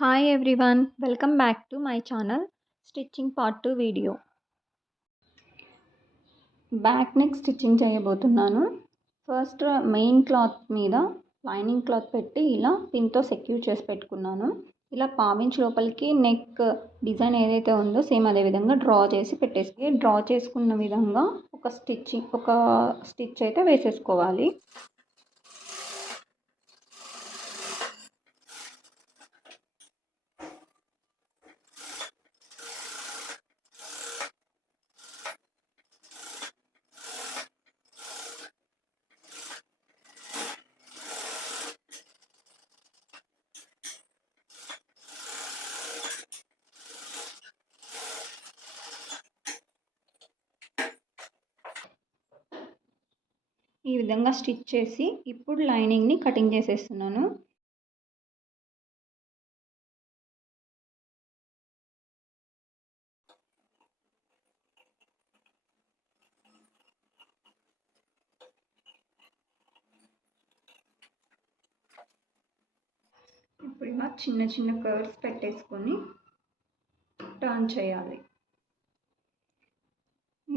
Hi everyone, welcome back to my channel Stitching Part 2 video. Back neck stitching చేయబోతున్నాను. First main cloth మీద lining cloth పెట్టి ఇలా పిన్తో secure చేసి పెట్టుకున్నాను. ఇలా పావించ్ లోపలికి నెక్ డిజైన్ ఏదైతే ఉందో సేమ్ అదే విధంగా డ్రా చేసుకున్న విధంగా ఒక స్టిచ్ అయితే వేసేసుకోవాలి. ఈ విధంగా స్టిచ్ చేసి ఇప్పుడు లైనింగ్ని కటింగ్ చేసేస్తున్నాను. ఇప్పుడు ఇలా చిన్న చిన్న కర్వ్స్ పెట్టేసుకొని టర్న్ చేయాలి.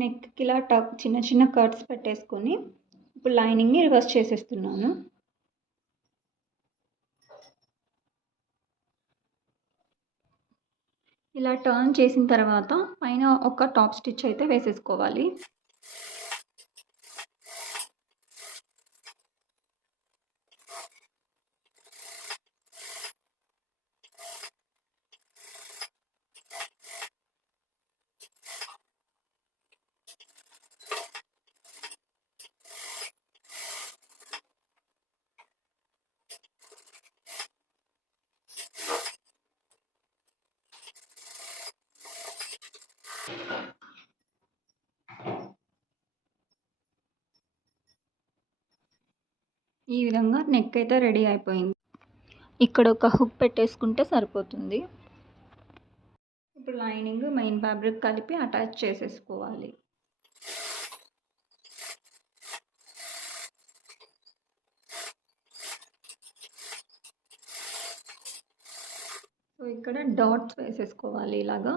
నెక్కి ఇలా చిన్న చిన్న కట్స్ పెట్టేసుకొని ఇప్పుడు లైనింగ్ని రివర్స్ చేసేస్తున్నాను. ఇలా టర్న్ చేసిన తర్వాత పైన ఒక టాప్ స్టిచ్ అయితే వేసేసుకోవాలి. ఈ విధంగా నెక్ అయితే రెడీ అయిపోయింది. ఇక్కడ ఒక హుక్ పెట్టేసుకుంటే సరిపోతుంది. ఇప్పుడు లైనింగ్ మెయిన్ ఫ్యాబ్రిక్ కలిపి అటాచ్ చేసేసుకోవాలి. సో ఇక్కడ డాట్స్ వేసేసుకోవాలి ఇలాగా.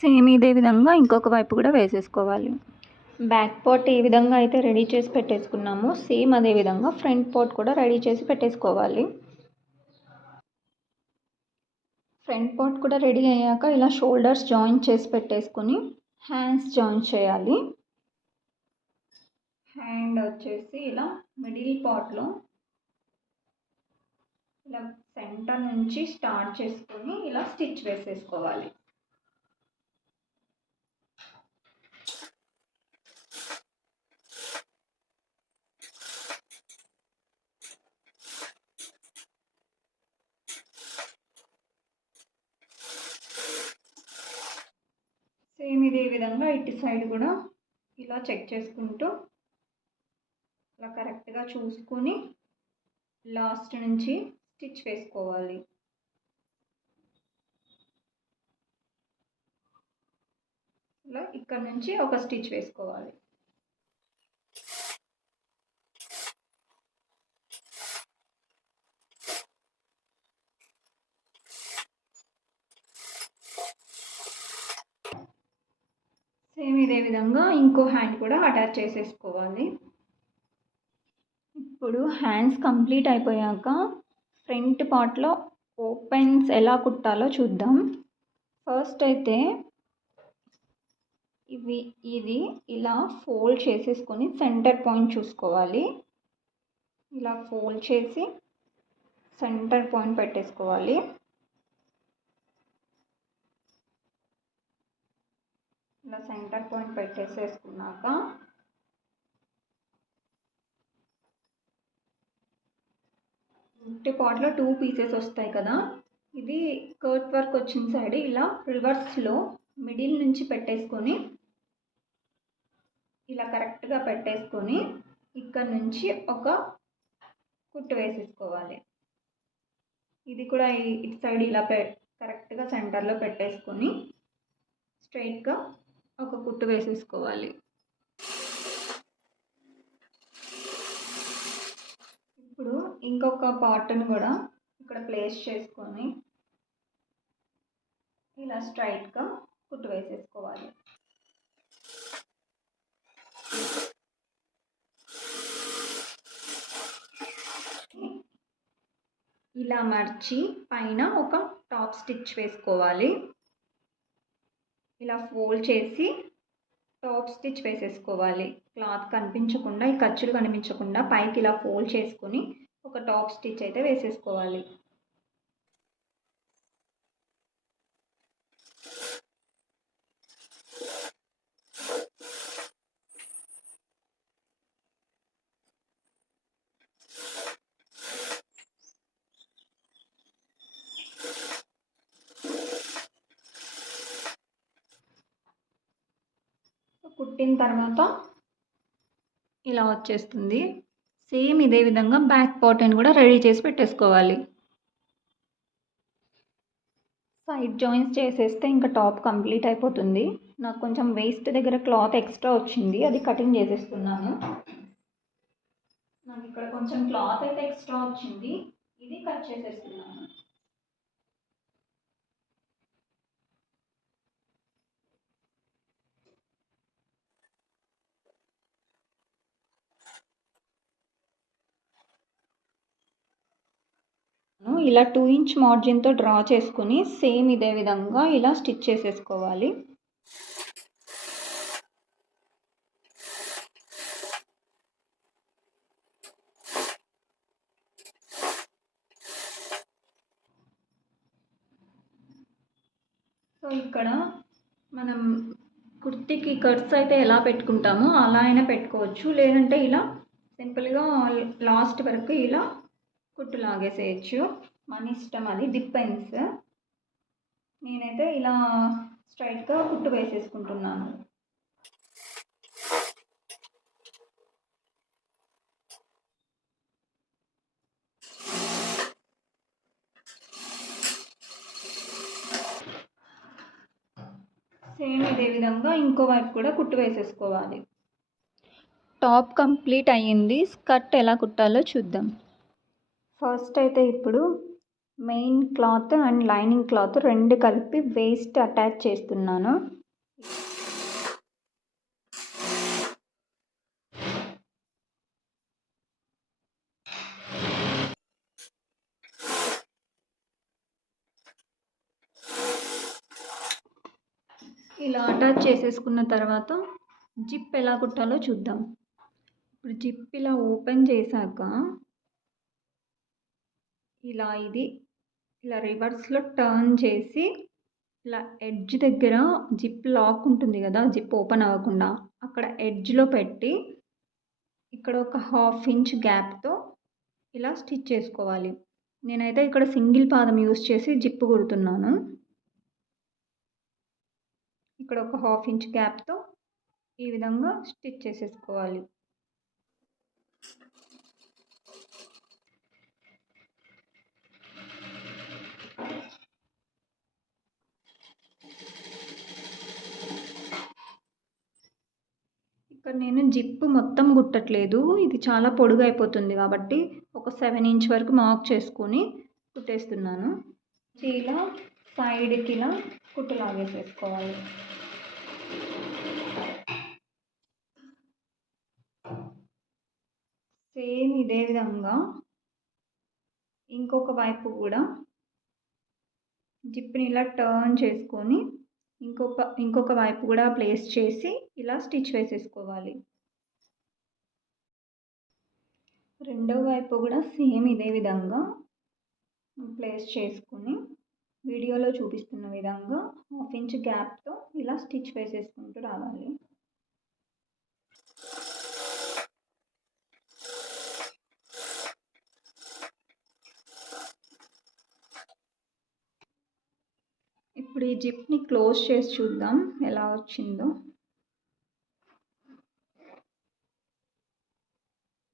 సేమ్ ఇదే విధంగా ఇంకొక వైపు కూడా వేసేసుకోవాలి. బ్యాక్ పార్ట్ ఏ విధంగా అయితే రెడీ చేసి పెట్టేసుకున్నామో సేమ్ అదే విధంగా ఫ్రంట్ పార్ట్ కూడా రెడీ చేసి పెట్టేసుకోవాలి. ఫ్రంట్ పార్ట్ కూడా రెడీ అయ్యాక ఇలా షోల్డర్స్ జాయిన్ చేసి పెట్టేసుకొని హ్యాండ్స్ జాయిన్ చేయాలి. హ్యాండ్ వచ్చేసి ఇలా మిడిల్ పార్ట్లో ఇలా సెంటర్ నుంచి స్టార్ట్ చేసుకొని ఇలా స్టిచ్ వేసేసుకోవాలి. సేమ్ ఇదే విధంగా ఇటు సైడ్ కూడా ఇలా చెక్ చేసుకుంటూ ఇలా కరెక్ట్గా చూసుకొని లాస్ట్ నుంచి స్టిచ్ వేసుకోవాలి. ఇలా ఇక్కడ నుంచి ఒక స్టిచ్ వేసుకోవాలి. సేమ్ ఇదే విధంగా ఇంకో హ్యాండ్ కూడా అటాచ్ చేసేసుకోవాలి. ఇప్పుడు హ్యాండ్స్ కంప్లీట్ అయిపోయాక ఫ్రంట్ పార్ట్లో ఓపెన్స్ ఎలా కుట్టాలో చూద్దాం. ఫస్ట్ అయితే ఇది ఇలా ఫోల్డ్ చేసేసుకొని సెంటర్ పాయింట్ చూసుకోవాలి. ఇలా ఫోల్డ్ చేసి సెంటర్ పాయింట్ పెట్టేసుకోవాలి. ఇలా సెంటర్ పాయింట్ పెట్టేసేసుకున్నాక ఫ్రంట్ పార్ట్లో 2 పీసెస్ వస్తాయి కదా, ఇది కర్ట్ వర్క్ వచ్చిన సైడ్ ఇలా రివర్స్లో మిడిల్ నుంచి పెట్టేసుకొని ఇలా కరెక్ట్గా పెట్టేసుకొని ఇక్కడ నుంచి ఒక కుట్టు వేసేసుకోవాలి. ఇది కూడా ఇటు సైడ్ ఇలా కరెక్ట్గా సెంటర్లో పెట్టేసుకొని స్ట్రైట్గా ఒక కుట్టు వేసేసుకోవాలి. ఇప్పుడు ఇంకొక పార్ట్ని కూడా ఇక్కడ ప్లేస్ చేసుకొని ఇలా స్ట్రైట్గా కుట్టు వేసేసుకోవాలి. ఇలా మర్చి పైన ఒక టాప్ స్టిచ్ వేసుకోవాలి. ఇలా ఫోల్డ్ చేసి టాప్ స్టిచ్ వేసేసుకోవాలి. క్లాత్ కనిపించకుండా, ఈ ఖర్చులు కనిపించకుండా పైకి ఇలా ఫోల్డ్ చేసుకొని ఒక టాప్ స్టిచ్ అయితే వేసేసుకోవాలి. కుట్టిన తర్వాత ఇలా వచ్చేస్తుంది. సేమ్ ఇదే విధంగా బ్యాక్ పార్ట్ని కూడా రెడీ చేసి పెట్టేసుకోవాలి. సైడ్ జాయింట్స్ చేసేస్తే ఇంకా టాప్ కంప్లీట్ అయిపోతుంది. నాకు కొంచెం వేస్ట్ దగ్గర క్లాత్ ఎక్స్ట్రా వచ్చింది, అది కటింగ్ చేసేస్తున్నాను. నాకు ఇక్కడ కొంచెం క్లాత్ అయితే ఎక్స్ట్రా వచ్చింది, ఇది కట్ చేసేస్తున్నాను. ఇలా 2 ఇంచ్ మార్జిన్తో డ్రా చేసుకుని సేమ్ ఇదే విధంగా ఇలా స్టిచ్ చేసేసుకోవాలి. సో ఇక్కడ మనం కుర్తీకి కట్స్ అయితే ఎలా పెట్టుకుంటామో అలా అయినా పెట్టుకోవచ్చు, లేదంటే ఇలా సింపుల్గా లాస్ట్ వరకు ఇలా కుట్టు లాగేసేయచ్చు. మన ఇష్టం, అది డిపెండ్స్. నేనైతే ఇలా స్ట్రైట్గా కుట్టు వేసేసుకుంటున్నాను. సేమ్ ఇదే విధంగా ఇంకో వైపు కూడా కుట్టు వేసేసుకోవాలి. టాప్ కంప్లీట్ అయ్యింది. స్కర్ట్ ఎలా కుట్టాలో చూద్దాం. ఫస్ట్ అయితే ఇప్పుడు main cloth and lining cloth రెండు కలిపి వేస్ట్ అటాచ్ చేస్తున్నాను. ఇలా అటాచ్ చేసేసుకున్న తర్వాత జిప్ ఎలా కుట్టాలో చూద్దాం. ఇప్పుడు జిప్ ఇలా ఓపెన్ చేశాక ఇలా రివర్స్లో టర్న్ చేసి ఇలా ఎడ్జ్ దగ్గర జిప్ లాక్ ఉంటుంది కదా, జిప్ ఓపెన్ అవ్వకుండా, అక్కడ ఎడ్జ్లో పెట్టి ఇక్కడ ఒక 1/2 ఇంచ్ గ్యాప్తో ఇలా స్టిచ్ చేసుకోవాలి. నేనైతే ఇక్కడ సింగిల్ పాదం యూస్ చేసి జిప్ కుడుతున్నాను. ఇక్కడ ఒక 1/2 ఇంచ్ గ్యాప్తో ఈ విధంగా స్టిచ్ చేసేసుకోవాలి. ఇక్కడ నేను జిప్ మొత్తం కుట్టట్లేదు, ఇది చాలా పొడుగు అయిపోతుంది కాబట్టి ఒక 7 ఇంచ్ వరకు మార్క్ చేసుకొని కుట్టేస్తున్నాను. ఇలా సైడ్కి ఇలా కుట్టు లాగేసేసుకోవాలి. సేమ్ ఇదే విధంగా ఇంకొక వైపు కూడా జిప్ని ఇలా టర్న్ చేసుకొని ఇంకొక వైపు కూడా ప్లేస్ చేసి ఇలా స్టిచ్ వేసేసుకోవాలి. రెండో వైపు కూడా సేమ్ ఇదే విధంగా ప్లేస్ చేసుకొని వీడియోలో చూపిస్తున్న విధంగా 1/2 ఇంచ్ గ్యాప్తో ఇలా స్టిచ్ వేసేసుకుంటూ రావాలి. ఇప్పుడు ఈ జిప్ని క్లోజ్ చేసి చూద్దాం ఎలా వచ్చిందో.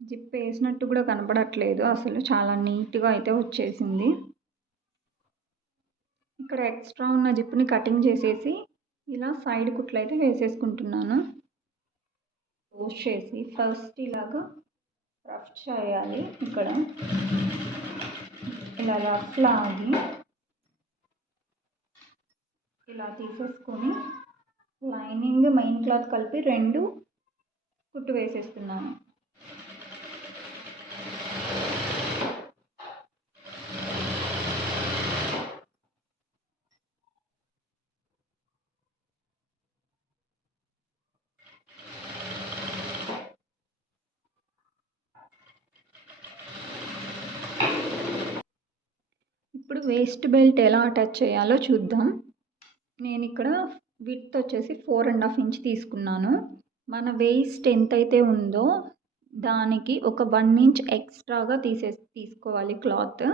జిప్ వేసినట్టు కూడా కనపడట్లేదు అసలు, చాలా నీట్గా అయితే వచ్చేసింది. ఇక్కడ ఎక్స్ట్రా ఉన్న జిప్ని కటింగ్ చేసేసి ఇలా సైడ్ కుట్లు అయితే వేసేసుకుంటున్నాను. పోస్ట్ చేసి ఫస్ట్ ఇలాగా రఫ్ చేయాలి. ఇక్కడ ఇలా రఫ్ లాగి ఇలా తీసేసుకొని లైనింగ్ మెయిన్ క్లాత్ కలిపి 2 కుట్టు వేసేస్తున్నాను. ఇప్పుడు వేస్ట్ బెల్ట్ ఎలా అటాచ్ చేయాలో చూద్దాం. నేను ఇక్కడ విడ్త్ వచ్చేసి 4.5 ఇంచ్ తీసుకున్నాను. మన వేస్ట్ ఎంతైతే ఉందో దానికి ఒక 1 ఇంచ్ ఎక్స్ట్రాగా తీసుకోవాలి క్లాత్.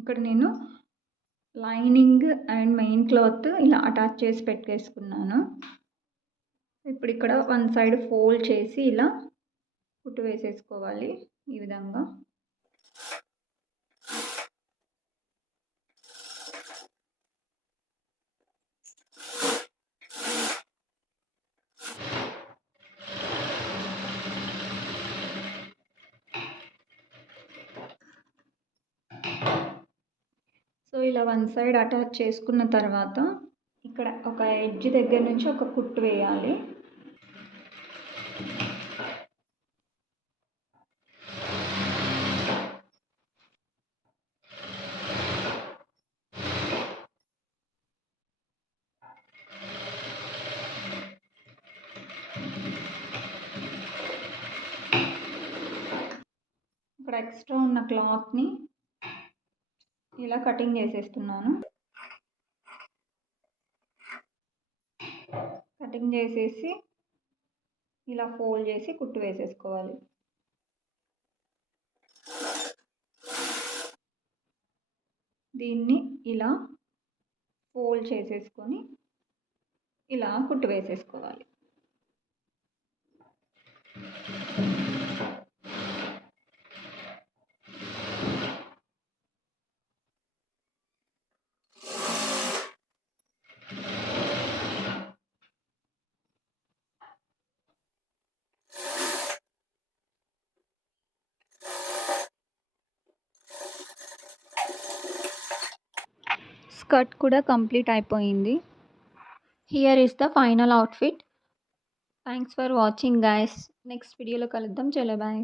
ఇక్కడ నేను లైనింగ్ అండ్ మెయిన్ క్లాత్ ఇలా అటాచ్ చేసి పెట్టేసుకున్నాను. ఇప్పుడు ఇక్కడ వన్ సైడ్ ఫోల్డ్ చేసి ఇలా కుట్టు వేసేసుకోవాలి ఈ విధంగా. సో ఇలా వన్ సైడ్ అటాచ్ చేసుకున్న తర్వాత ఇక్కడ ఒక ఎడ్జ్ దగ్గర నుంచి ఒక కుట్టు వేయాలి. ఇక్కడ ఎక్స్ట్రా ఉన్న క్లాత్ని ఇలా కటింగ్ చేసేస్తున్నాను. కటింగ్ చేసేసి ఇలా ఫోల్డ్ చేసి కుట్టు వేసేసుకోవాలి. దీన్ని ఇలా ఫోల్డ్ చేసేసుకొని ఇలా కుట్టు వేసేసుకోవాలి. స్కర్ట్ కూడా కంప్లీట్ అయిపోయింది. Here is the final outfit. Thanks for watching guys. Next వీడియోలో కలుద్దాం. చలో బాయ్.